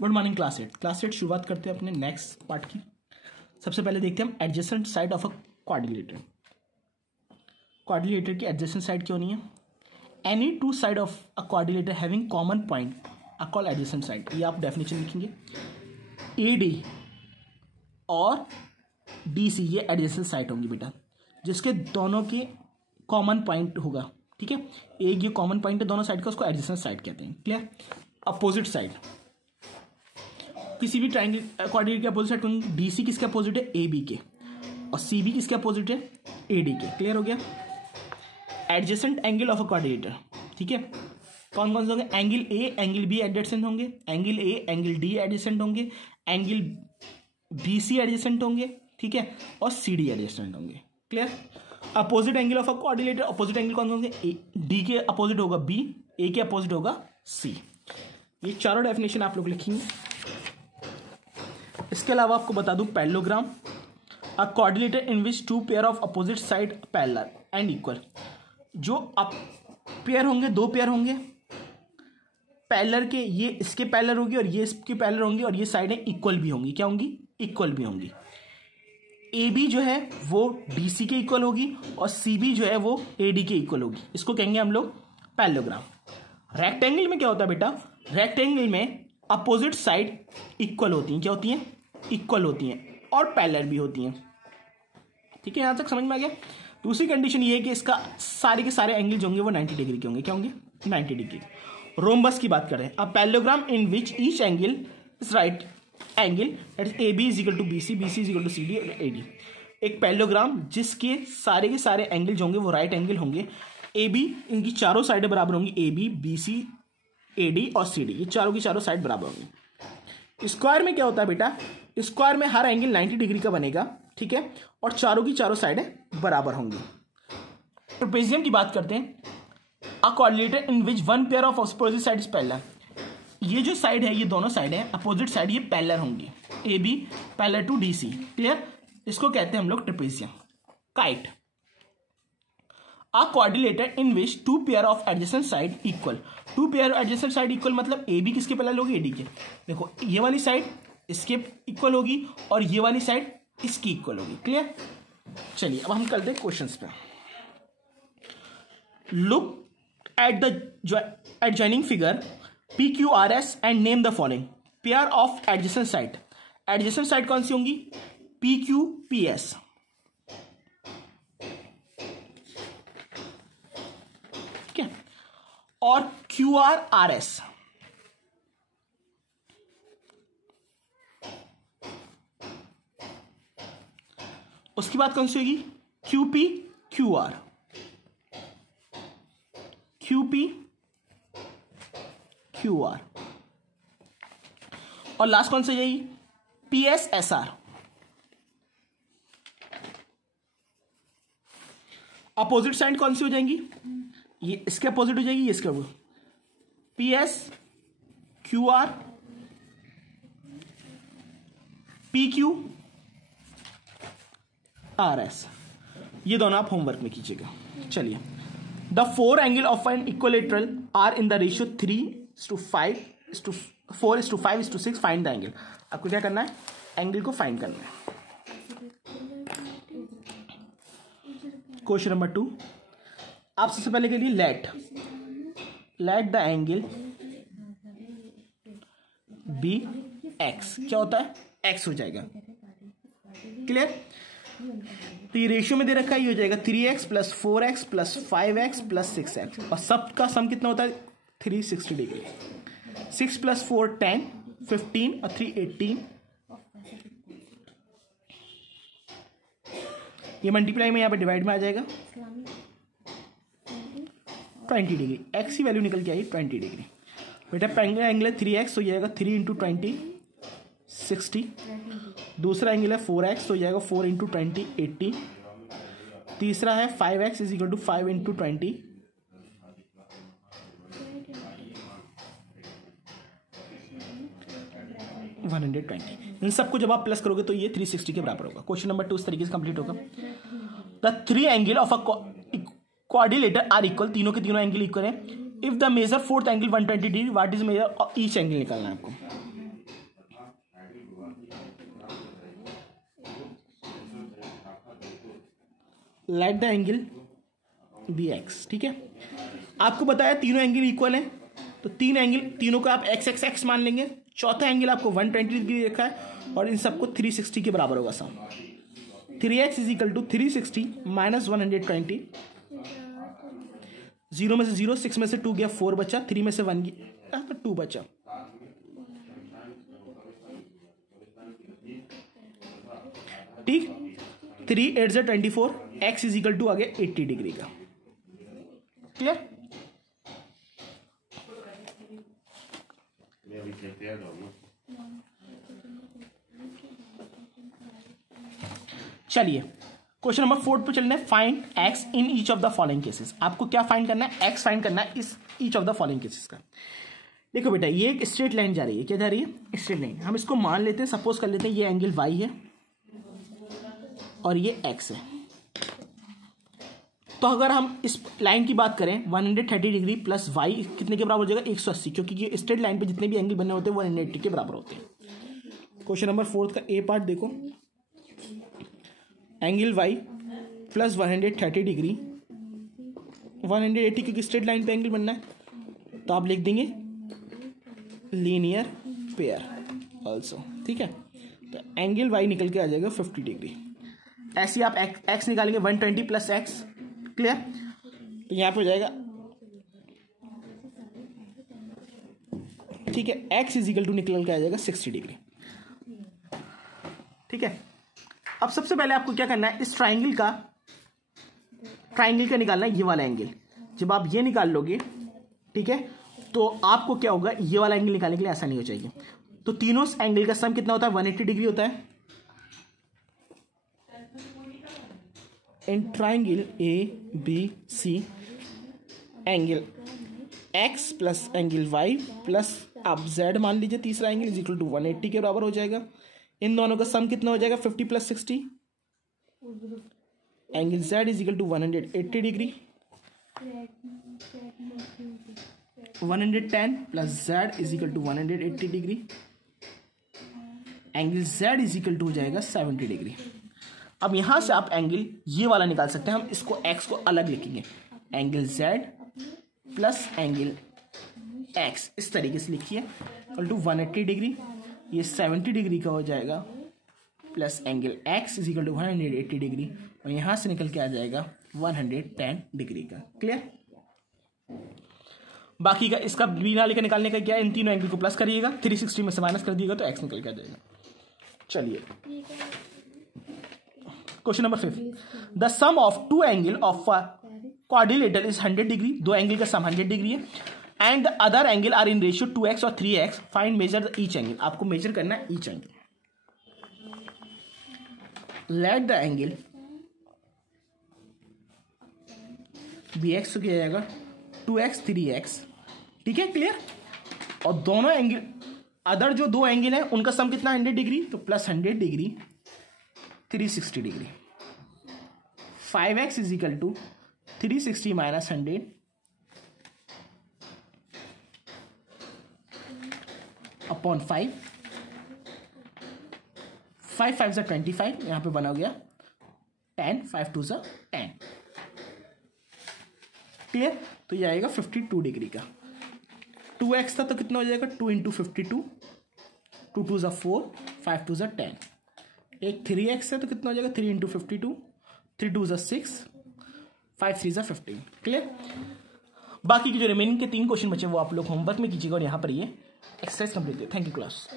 Good morning class 8 शुरुआत करते हैं अपने नेक्स्ट पार्ट की। सबसे पहले देखते हैं हम adjacent side of a quadrilateral. Quadrilateral की एडजेसेंट साइड क्यों नहीं है? Any two side of a quadrilateral having common point are called adjacent side. ये आप डेफिनेशन लिखेंगे। ए डी और डी सी ये एडजेसेंट साइड होंगी बेटा, जिसके दोनों के कॉमन पॉइंट होगा। ठीक है, एक ये कॉमन पॉइंट है दोनों साइड का, उसको एडजेसेंट साइड कहते हैं। क्लियर? अपोजिट साइड किसी भी ट्रायंगल क्वाड्रिलेटर के अपोजिट साइड कौन? डीसी किसके अपोजिट है? ए बी के, और सी बी किसके अपोजिट है? ए डी के। क्लियर हो गया? Adjacent angle of a quadrilateral, ठीक है, कौन कौन से होंगे? Angle A angle B adjacent होंगे, angle A angle D adjacent होंगे, एंगल बी सी एडजेसेंट होंगे, ठीक है, और सी डी एडजेसेंट होंगे। Clear? Opposite angle of a quadrilateral, opposite angle कौन कौन से? डी के अपोजिट होगा बी, ए के अपोजिट होगा सी। ये चारों डेफिनेशन आप लोग लिखेंगे। इसके अलावा आपको बता दूं parallelogram, a quadrilateral in which two pair of opposite side parallel and equal. जो अप पेयर होंगे, दो पेयर होंगे पैरेलल के, ये इसके पैरेलल होगी और ये इसके पैरेलल होंगी, और ये साइडें इक्वल भी होंगी। क्या होंगी? इक्वल भी होंगी। ए बी जो है वो डी सी के इक्वल होगी और सी बी जो है वो ए डी के इक्वल होगी। इसको कहेंगे हम लोग पैरेललोग्राम। रेक्टेंगल में क्या होता है बेटा? रेक्टेंगल में अपोजिट साइड इक्वल होती हैं। क्या होती हैं? इक्वल होती हैं और पैरेलल भी होती हैं। ठीक है, यहां तक समझ में आ गया? दूसरी कंडीशन ये है कि इसका सारे के सारे एंगल जो होंगे वो 90 डिग्री के होंगे। क्या होंगे? 90 डिग्री। रोम्बस की बात करें, a parallelogram in which each angle is right angle, that is A B is equal to B C, B C is equal to C D और ए डी। एक पैरेललोग्राम जिसके सारे के सारे एंगल जो होंगे वो राइट एंगल होंगे। ए बी, इनकी चारों साइडें बराबर होंगी, A B, B C, A D और सी डी, ये चारों की चारों साइड बराबर होंगी। स्क्वायर में क्या होता है बेटा? स्क्वायर में हर एंगल 90 डिग्री का बनेगा, ठीक है, और चारों की चारों साइडें बराबर होंगी। ट्रेपेजियम की बात करते हैं, a quadrilateral in which one pair of opposite side is parallel. ये जो साइड है, ये दोनों साइड है अपोजिट साइड, ये पैरेलल होंगी। A B parallel to D C. Clear? इसको कहते हैं हम लोग trapezium. Kite, a quadrilateral in which two pair of adjacent side equal. Two pair adjacent side equal मतलब ए बी किसके पैरेलल होगी? ए डी के। देखो, ये वाली साइड इसके इक्वल होगी और ये वाली साइड इसकी इक्वल होगी। क्लियर? चलिए अब हम करते हैं क्वेश्चंस पे। Look at the adjoining figure P Q R S and name the following pair of adjacent side. Adjacent side कौन सी होंगी? पी क्यू पी एस, ठीक है, और क्यू आर आर एस। उसकी बात कौन सी होगी? Q P Q are, Q P Q are, और लास्ट कौन सी जाएगी? P S S R. Opposite side कौन सी हो जाएंगी? ये इसके अपोजिट हो जाएगी, ये इसके opposite. P S Q R, P Q R S. ये दोनों आप होमवर्क में कीजिएगा। चलिए, the four angle of an equilateral are in the ratio 3:4:5:6। Find the angle. आपको क्या करना है? एंगल को फाइंड करना है। क्वेश्चन नंबर 2, आप सबसे पहले के लिए let the angle be x. क्या होता है? एक्स हो जाएगा। क्लियर? तो ये रेशियो में दे रखा है, ये हो जाएगा 3x plus 4x plus 5x plus 6x, और सब का सम कितना होता है? 360 डिग्री। 6 प्लस 4 10, 15 और 3 18। ये मल्टीप्लाई में यहाँ पे डिवाइड में आ जाएगा 20 डिग्री। x की वैल्यू निकल के आई 20 डिग्री। बेटा एंगल है 3x, तो जाएगा 3 इंटू 20 60। दूसरा एंगल है 4x, तो जाएगा 4 इंटू 20 80। तीसरा है 5x is equal to 5 into 20 120। इन सबको जब आप प्लस करोगे तो ये 360 के बराबर होगा। क्वेश्चन नंबर 2 इस तरीके से कंप्लीट होगा। The three angle of a quadrilateral are equal. तीनों के तीनों एंगल इक्वल है। If the major fourth angle 120 degree, what is major each angle निकालना है आपको। Let the angle be x. ठीक है, आपको बताया तीनों एंगल इक्वल है, तो तीनों को आप एक्स एक्स एक्स मान लेंगे। चौथा एंगल आपको 120 डिग्री रखा है और इन सबको 360 के बराबर होगा sum. 3x is equal to 360 minus 120। 0 में से 0, 6 में से 2 गया 4 बचा, 3 में से 1 गया तो 2 बचा। ठीक, 3 8 से 24, x इज इक्वल टू आ गया 80 डिग्री का। क्लियर? चलिए क्वेश्चन नंबर 4 पे चलना है। Find x in each of the following cases. आपको क्या फाइंड करना है? x फाइंड करना है इस each of the following cases का। देखो बेटा, ये एक स्ट्रेट लाइन जा रही है। क्या जा रही है? Straight line. हम इसको मान लेते हैं, सपोज कर लेते हैं ये एंगल y है और ये x है। तो अगर हम इस लाइन की बात करें 130 डिग्री प्लस y कितने के बराबर हो जाएगा? 180, क्योंकि ये स्ट्रेट लाइन पे जितने भी एंगल बने होते हैं 180 के बराबर होते हैं। क्वेश्चन नंबर 4 का ए पार्ट देखो, एंगल y प्लस 130 डिग्री, 180 क्योंकि स्ट्रेट लाइन पे एंगल बनना है तो आप लिख देंगे लीनियर पेयर ऑल्सो। ठीक है, तो एंगल y निकल के आ जाएगा 50 डिग्री। ऐसे आप x निकालेंगे 120 प्लस x। क्लियर? तो यहां पे हो जाएगा, ठीक है, x इज इक्वल टू निकल के आ जाएगा 60 डिग्री। ठीक है, अब सबसे पहले आपको क्या करना है, इस ट्राइंगल का निकालना है ये वाला एंगल। जब आप ये निकाल लोगे, ठीक है, तो आपको क्या होगा, ये वाला एंगल निकालने के लिए आसानी हो जाएगी। तो तीनों एंगल का सम कितना होता है? 180 डिग्री होता है। In triangle A B C, angle x plus angle y plus आप z मान लीजिए तीसरा एंगल इज इक्वल टू 180 के बराबर हो जाएगा। इन दोनों का सम कितना हो जाएगा? 50 plus 60, angle z is equal to 180 degree. 110 plus z is equal to 180 degree, angle z is equal to हो जाएगा 70 डिग्री। अब यहां से आप एंगल ये वाला निकाल सकते हैं। हम इसको x को अलग लिखेंगे, angle z plus angle x इस तरीके से लिखिए, इक्वल टू 180 डिग्री, ये 70 डिग्री का हो जाएगा, plus angle x is equal to 180 degree और यहां से निकल के आ जाएगा 110 डिग्री का। क्लियर? बाकी का इसका बिना लेकर निकालने का क्या है, इन तीनों एंगल को प्लस करिएगा, 360 में से माइनस कर दिएगा तो x निकल के आ जाएगा। चलिए question number 5, the sum of two angle of quadrilateral is 100 degree. दो एंगल का सम 100 डिग्री है and the other angle are in ratio 2x और 3x। Find major each angle. आपको मेजर करना है each angle. Let the angle be x तो क्या जाएगा 2x 3x। ठीक है, क्लियर? और दोनों एंगल अदर जो दो एंगल है उनका सम कितना 100 डिग्री, तो plus 100 degree 360 degree. 5x is equal to 360 minus 100 upon 5, 5 5 सा 25, यहां पे बना गया 10, 5 2 सा 10। क्लियर? तो ये आएगा 52 डिग्री का। 2x था तो कितना हो जाएगा 2 इंटू 52, 2 2 सा 4, 5 2 सा 10। एक 3x है तो कितना हो जाएगा 3 इंटू 52, 3 2 सा 6, 5 3 सा 15। क्लियर? बाकी के जो रिमेनिंग के 3 क्वेश्चन बचे वो आप लोग होमवर्क में कीजिएगा और यहाँ पर ये एक्सरसाइज कंप्लीट है। Thank you class.